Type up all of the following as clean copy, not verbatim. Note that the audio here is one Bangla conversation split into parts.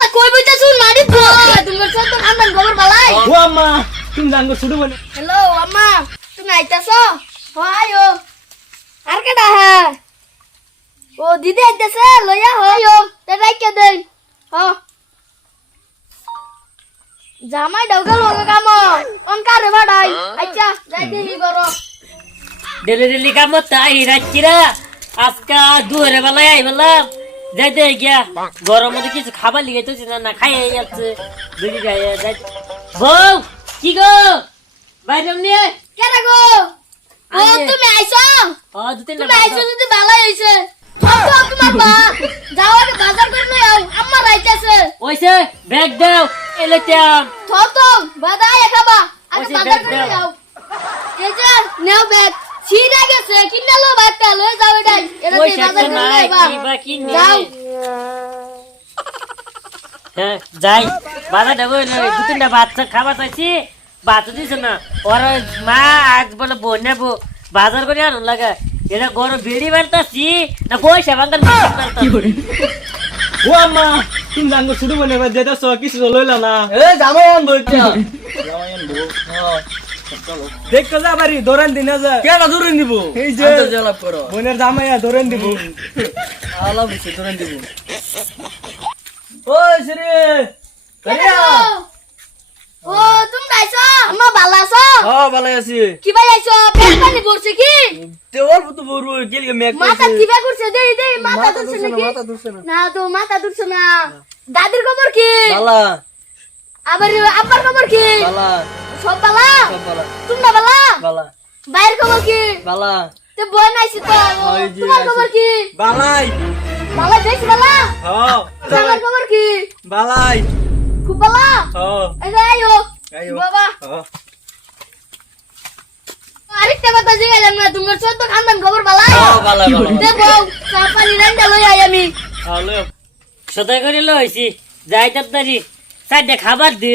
কই বইতাছুন মারি তো তোমার সাথে তো খানদান খবর বালাই ও আম্মা তুমি জানো শুরু বলে হ্যালো আম্মা তুমি আইতাছো হায়ো আর কেডা হ্যাঁ ও দিদি আইতাছে লইয়া হায়ো তে রাইকে দেই হ জামাই ডগা লগা কাম অনকারে ভাড়াই আচ্ছা যাই দিই করো ডেলি কাম তাই রাখিরা আজকা দুহরে বেলায় আই বললাম যাইতে গিয়া গরম মধ্যে কিছু খাবার লিগে তো না খাই যাচ্ছে দেখি যাই যাই বউ কি গো বাইরে নিয়ে কেডা গো ও তুমি আইছো দুতিন তুমি আইছো যদি ভালোই হইছে তো তোমার বা যাও আগে বাজার করে লই আও আম্মা রাইতাছে ওইছে ব্যাগ দাও এলেতাম তো বাদাই খাবা আগে ওইসে বাজার ব্যাগ করে লই দাও। আও এই যে নেও ব্যাগ ছিড়া গেছে কিনালো বাচ্চা লই যাও এটাই এটা ওই দিয়ে সাথে বাজার করে নাই লইবা কি বা কি যাও নেই হ্যাঁ যাই বাধা দেবো দুতিনটা বাচ্চা খাবার চাইছি বাচ্চা দিছে না ওর মা আজ বলে বোন নেবো বাজার করে আনুন লাগা এটা গরম বেড়ি বাড়তাছি না পয়সা বাঙ্গাল ও আম্মা তুমি জানো শুরু বলে এবার যেতেছ কিছু লইলা না এ জামাই আনবো এটা দেখতে যা বাড়ি দৌড়ান দিন যা কেডা ধরে নিব এই যে জলাপ করো বোনের জামাইয়া দৌড়ান দিব আলাপ হইছে ধরে দিব ওই শ্রী কেডা গো? ও তুমি আইছো আম্মা ভালো আছো হ্যাঁ ভালো আছি কি ভাই আইছো পেট পানি পড়ছে কি তে অল্প তো বড় গেলকে মেক মাথা কিবা করছে দেই দেই মাথা ধরছে নাকি মাথা দুসে না না তো মাথা ধরছে না দাদির খবর কি বালা আবার আব্বার খবর কি বালা সব বালা সব বালা তোমরা বালা বালা বাইরের খবর কি বালা তে বই নাইছি তো ওই যে তোমার আইছি। খবর কি বালাই বালা বেশ বালা হ্যাঁ আমার খবর কি বালাই খুব বালা হ্যাঁ এই যে আইও আইও। বাবা হ্যাঁ আরেকটা কথা জিগাইলাম না তোমার সব তো খানদান খবর বালা হ্যাঁ বালা বালা তে বউ চা পানি রান্না লই আই আমি হ্যালো সদাই করে লইছি যাই তাড়াতাড়ি চারটে খাবার দে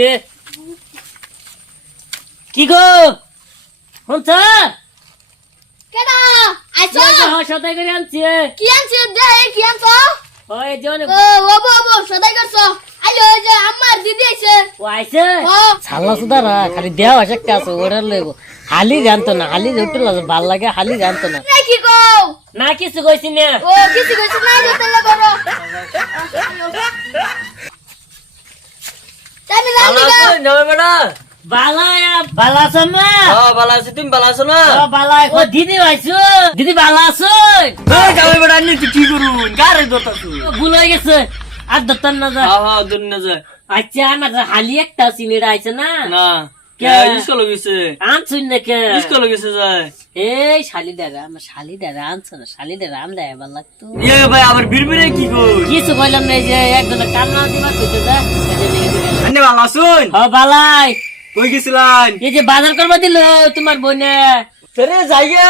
কি গো শুনছ কেডা আইছো সদাই করে আনছি কি আনছি দে কি আনছো ওই যে ও ও সদাই করছো আইলো ওই যে আমার দিদি আইছে ও আইছে ও ছাল্লা সুদারা খালি দেওয়া আছে কাছে ওরা লইব হালি জানতো না হালি উঠল ভাল লাগে হালি জানতো না নাই কি কও না কিছু কইছি না ও কিছু কইছ না যে তেলে করো তাই না বালা দিগা আছো জামাই বেটা বালায়া বালা আছে না হ্যাঁ বালা আছি তুমি বালা আছো না ও বালাই ও দিদি আইছো দিদি বালা আছো ওই জামাই বেটা নি তুই কি করুন কারে দতাছু ভুল হয়ে গেছে আর দত্তন না যা হ্যাঁ হ্যাঁ দুন না যায় আচ্ছা আমার হালি একটা সিনেরা আইছে না না কে? কে স্কুল গেছে আনছুন না কে স্কুল গেছে যায় এই শালিদারা আমার শালিদারা আনছো না শালিদারা আনলে এবার লাগতো এ ভাই আবার বিড়বিড়ে কি কই কিছু কইলাম না এই যে একজনের কান্না দিবা কইতে যা আন্নে ভালো আছুন ও বালাই কই গেছিলাম এই যে বাজার করবা দিল তোমার বোনে তোরে যাইয়া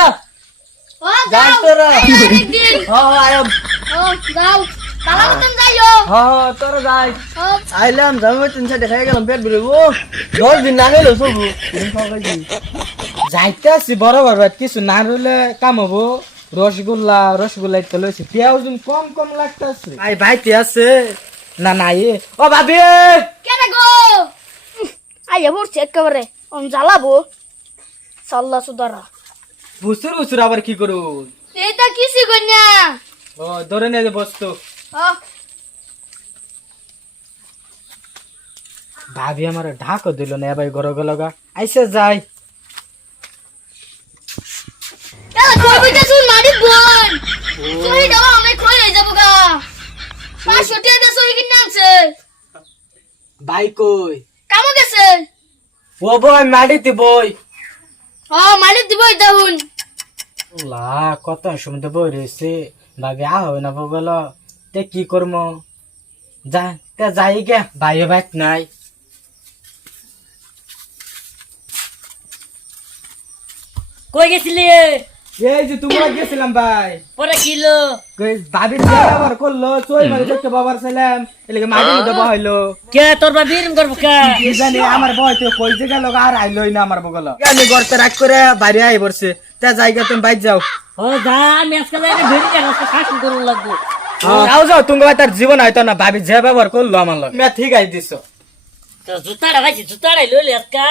ও যাস যাও তোরা। একদিন হ্যাঁ হ্যাঁ আয়াম ও যাও তালা মতন যাইও হ্যাঁ তোরা যাই ও আইলাম জামাই তিন সাইডে খাই গেলাম পেট বেরোবো 10 দিন না গেলে সবু যাইতে আসছি বরাবর বাদ কিছু না রইলে কাম হবো রসগোল্লা ইতে লইছি পেঁয়াজ কম কম লাগতেছে আই ভাইতে আছে না না ও ভাবি কেন গো আইয়া পড়ছে একেবারে অন জ্বালাবো সাল্লা সুদারা বুসুর আবার কি করু এইটা কিসি কন্যা ও ধরে নিয়ে বস্তু ও ভাবি আমার ঢাকো দিল না এবার ঘর গেলগা আইসে যাই এলা কই বইতা শুন মারি বোন তুই দাও আমি কই লই যাব গা 500 টাকা দেছো কি নামছে ভাই কই কাম গেছে ও বই মাটিতে বই ও মারি দিবই দাউন লা কত সময় বই রয়েছে ভাবি আ হবে না বগল তে কি করবো যা তে যাই গে ভাই ভাই নাই কই গেছিলি এই যে তোমরা গেছিলাম ভাই পরে কিলো কই ভাবি আবার করলো চই মারি দেখতে বাবার ছিলাম এলাকে মাটি দেবা হইলো কে তোর বা বিরম করবো কে কি জানি আমার বয় তো কই যে গেল আর আইলোই না আমার বগল আমি গর্তে রাখ করে বাইরে আই পড়ছে তে জায়গা তুমি বাইর যাও ও যা আমি আজকাল ভিড়ি জানা শাসন করুন লাগবো যাও যাও তুমি ভাই তার জীবন হয়তো না ভাবি যে ব্যবহার করলো আমার লোক মেয়া ঠিক আছে দিছো তো জুতাটা ভাইছি জুতাটাই লইলে আজকা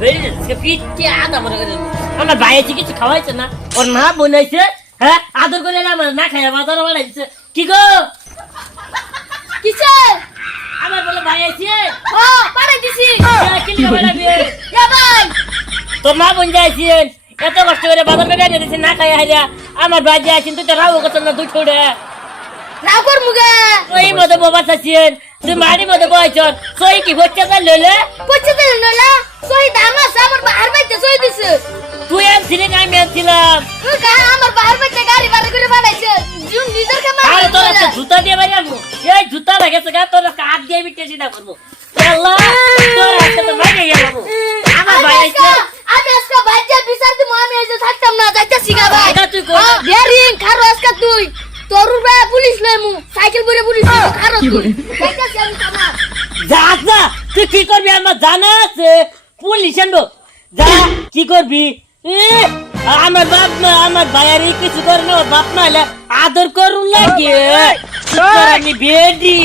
বেরিয়ে আজকে পিঠে আদা মনে করে আমার ভাই আছে কিছু খাওয়াইছে না ওর মা বনাইছে হ্যাঁ আদর করে আমার না খাইয়া বাজার বাড়াইছে কি গো কিসে আমার বলে ভাই আছে ও পাঠাই দিছি কিনতে বাড়াবি এ ভাই তোর মা বোন যাইছেন এত কষ্ট করে বাজার করে এনে দিয়েছে না খাইয়া হাইয়া আমার ভাই যাইছেন তুই তো রাও করছেন না দুই ছোড়ে রাগর মুগে ওই মতো বাবা চাচ্ছেন তুই মারি মতো বয়ছন সই কি হচ্ছে না লইলে পয়সা দিল না সহি দাম আছে আমার বাহার বাইতে সহি দিছে তুই আনছিলি না আমি আনছিলাম তুই কা আমার বাহার বাইতে গাড়ি ভাড়া করে বানাইছে জুন নিজের কাছে আর তোর একটা জুতা দিয়ে বাড়ি আনবো এই জুতা লাগেছে গা তোর কাঠ দিয়ে আমি টেসি না করবো আল্লাহ তোর আজকে তো মাইরে গেলাম আমার ভাই আছে আমি আজকে বাইতে বিচার দিমু আমি এই যে থাকতাম না যাইতাছি গা ভাই এটা তুই কর। বেরিং খারো আজকে তুই তোর বে পুলিশ লইমু সাইকেল বইরে পুলিশ লইমু খারো তুই যাইতাছি আমি কামা যা যা তুই কি করবি আমার জানা আছে পুলিশ আনবো যা কি করবি এ, আমার বাপ মা আমার ভাইয়ের কিছু করে না ওর বাপ মা হলে আদর করুন লাগে আমি বেডি